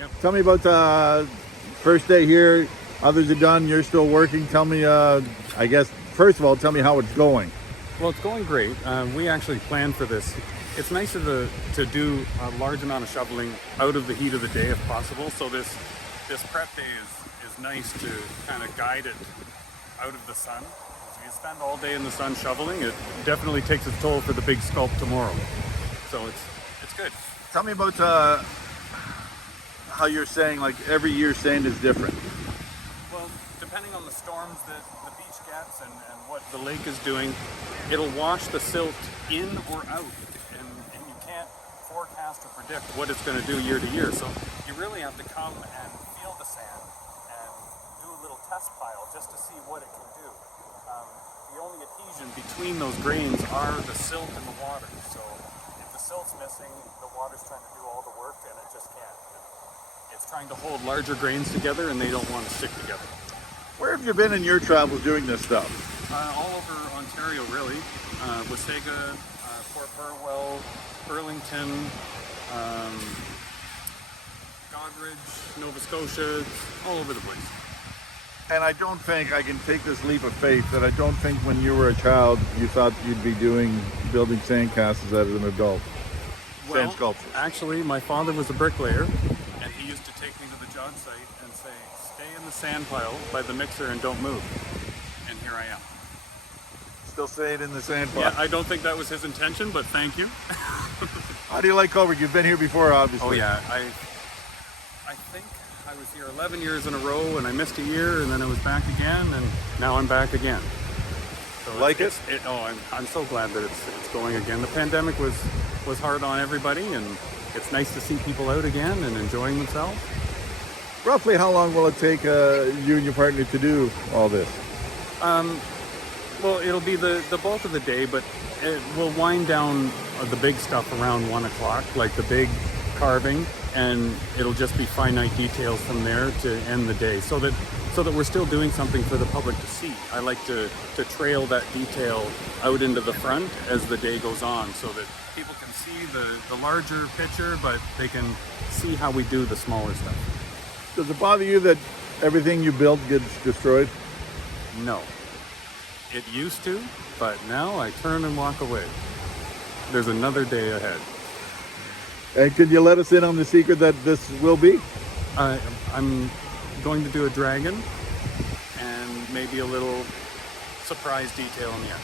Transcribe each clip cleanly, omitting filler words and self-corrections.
Yep. Tell me about first day here. Others are done. You're still working. Tell me, I guess, first of all, tell me how it's going. Well, it's going great. We actually planned for this. It's nicer to do a large amount of shoveling out of the heat of the day if possible. So this prep day is nice to kind of guide it out of the sun. If you spend all day in the sun shoveling, it definitely takes its toll for the big sculpt tomorrow. So it's good. Tell me about how you're saying, like every year sand is different. Well, depending on the storms that the beach gets and what the lake is doing, it'll wash the silt in or out. And you can't forecast or predict what it's going to do year to year. So you really have to come and feel the sand and do a little test pile just to see what it can do. The only adhesion between those grains are the silt and the water. So if the silt's missing, the water's trying to do all the work and it just can't. It's trying to hold larger grains together and they don't want to stick together. Where have you been in your travels doing this stuff? All over Ontario, really. Wasaga, Port Burwell, Burlington, Goderich, Nova Scotia, all over the place. And I don't think I can take this leap of faith that I don't think when you were a child you thought you'd be building sandcastles as an adult. Sand sculptures. Actually, my father was a bricklayer, and he used to take me to the job site and say, "Stay in the sand pile by the mixer and don't move." And here I am. Still staying in the sand pile. Yeah, I don't think that was his intention, but thank you. How do you like Cobourg? You've been here before, obviously. Oh yeah, I think I was here 11 years in a row, and I missed a year, and then I was back again, and now I'm back again. So like it? I'm so glad that it's going again. The pandemic was hard on everybody, and it's nice to see people out again and enjoying themselves. Roughly how long will it take you and your partner to do all this? Well, it'll be the bulk of the day, but it will wind down the big stuff around 1 o'clock, like the big carving, and it'll just be finite details from there to end the day, so that we're still doing something for the public to see. I like to trail that detail out into the front as the day goes on, so that people can see the larger picture, but they can see how we do the smaller stuff. Does it bother you that everything you build gets destroyed? No. It used to, but now I turn and walk away. There's another day ahead. And could you let us in on the secret that this will be? I'm going to do a dragon and maybe a little surprise detail in the end.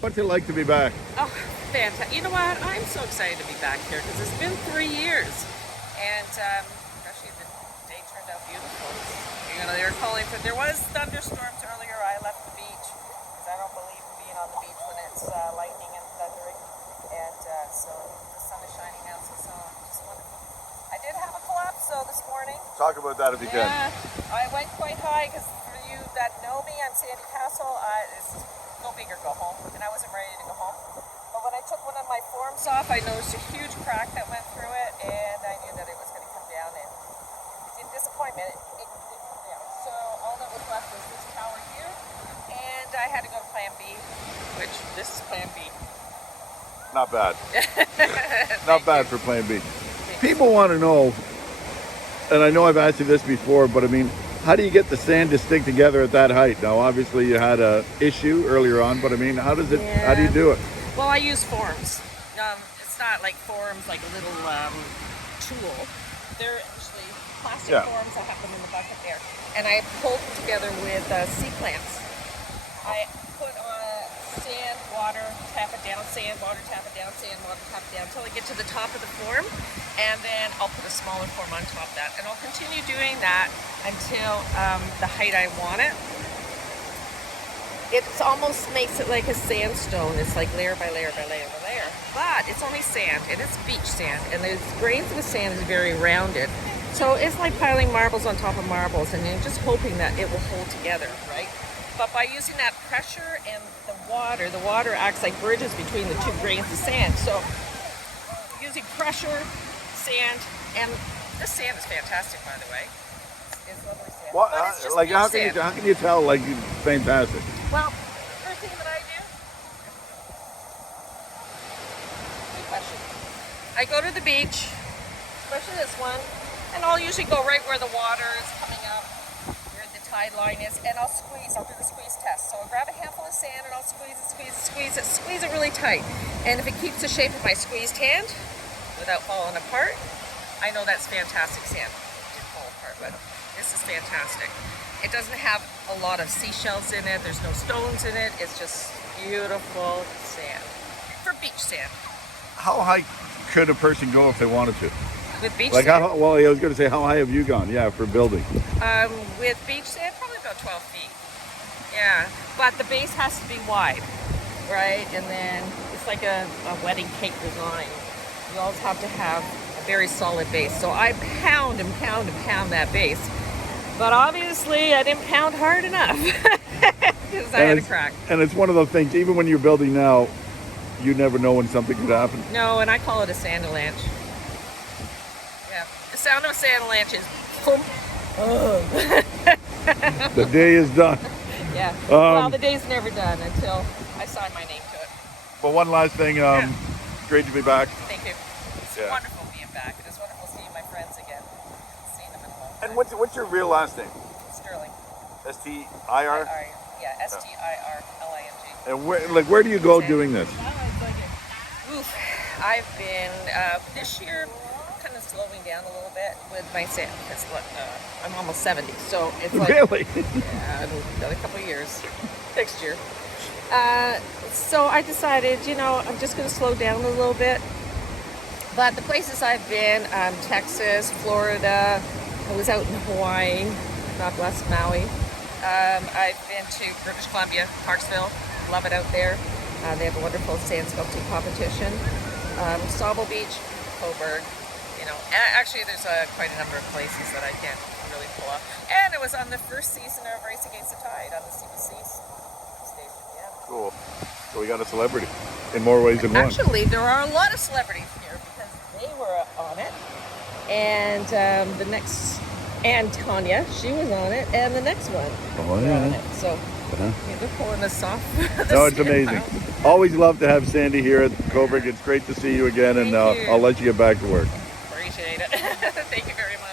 What's it like to be back? Oh, fantastic. You know what? I'm so excited to be back here because it's been 3 years. And actually, the day turned out beautiful. we were calling for. There was thunderstorms earlier. I left the beach because I don't believe in being on the beach when it's lightning and thundering. And so the sun is shining now, so just wonderful. I did have a collapse though this morning. Talk about that if you can. Yeah, I went quite high because for you that know me, I'm Sandcastle. It's go big or go home, and I wasn't ready to go home. But when I took one of my forms off, I noticed a huge crack that went through it, and I knew that it was going to come down. And in disappointment, it did come down. So all that was left was this tower here, and I had to go to Plan B, which this is Plan B. Not bad. Not bad for Plan B. People want to know, and I know I've asked you this before, but I mean, how do you get the sand to stick together at that height? Now, obviously, you had a issue earlier on, but I mean, how does it? Yeah. How do you do it? Well, I use forms. It's not like forms, like a little tool. They're actually plastic forms. I have them in the bucket there, and I pulled them together with C-clamps. I put on sand, water, tap it down, sand, water, tap it down, sand, water, tap it down, until I get to the top of the form, and then I'll put a smaller form on top of that, and I'll continue doing that until the height I want it. It almost makes it like a sandstone. It's like layer by layer by layer by layer. But it's only sand, and it's beach sand, and the grains of the sand is very rounded. So it's like piling marbles on top of marbles, and you're just hoping that it will hold together, right? But by using that pressure and the water acts like bridges between the two grains of sand. So using pressure, sand, and this sand is fantastic, by the way. It's lovely sand. Well, But it's just like beach how sand. can you tell? Like, it's fantastic. Well, first thing that I do, good question. I go to the beach, especially this one, and I'll usually go right where the water is coming up, where the tide line is, and I'll squeeze. I'll do the squeeze test. So I'll grab a handful of sand and I'll squeeze it really tight. And if it keeps the shape of my squeezed hand without falling apart, I know that's fantastic sand. It didn't fall apart, but this is fantastic. It doesn't have a lot of seashells in it. There's no stones in it. It's just beautiful sand. For beach sand. How high could a person go if they wanted to? With beach Like, sand? well, I was going to say, how high have you gone? Yeah, for building. With beach sand, probably about 12 feet. Yeah, but the base has to be wide, right? And then it's like a wedding cake design. You always have to have a very solid base. So I pound and pound and pound that base. But obviously, I didn't pound hard enough because I had a crack. And it's one of those things, even when you're building now, you never know when something could happen. No, and I call it a sandalanche. Yeah, the sound of a sandalanche is boom. The day is done. Yeah. Well, the day's never done until I sign my name to it. But one last thing, great to be back. Thank you. It's wonderful being back. It is wonderful seeing my friends again. Seeing them in a long time. And what's your real last name? Sterling. S-T-I-R? Yeah, S-T-I-R-L-I-N-G. And where do you go doing this? Oof. I've been, this year, kind of slowing down a little bit with my sand because I'm almost 70. So it's like, Really? yeah, another couple of years. Next year. So I decided, I'm just going to slow down a little bit. But the places I've been, Texas, Florida, I was out in Hawaii, God bless Maui. I've been to British Columbia, Parksville, love it out there. They have a wonderful sand sculpting competition. Sable Beach, Cobourg, actually there's quite a number of places that I can't really pull up. And it was on the first season of Race Against the Tide on the CBC station, yeah. Cool. So we got a celebrity in more ways than one. Actually, there are a lot of celebrities here because they were on it. And the next, and Tanya, she was on it, and the next one Oh, were yeah. on it. So they're pulling us off. No, it's amazing. Always love to have Sandy here at Cobourg. It's great to see you again, and Thank you. I'll let you get back to work. Appreciate it. Thank you very much.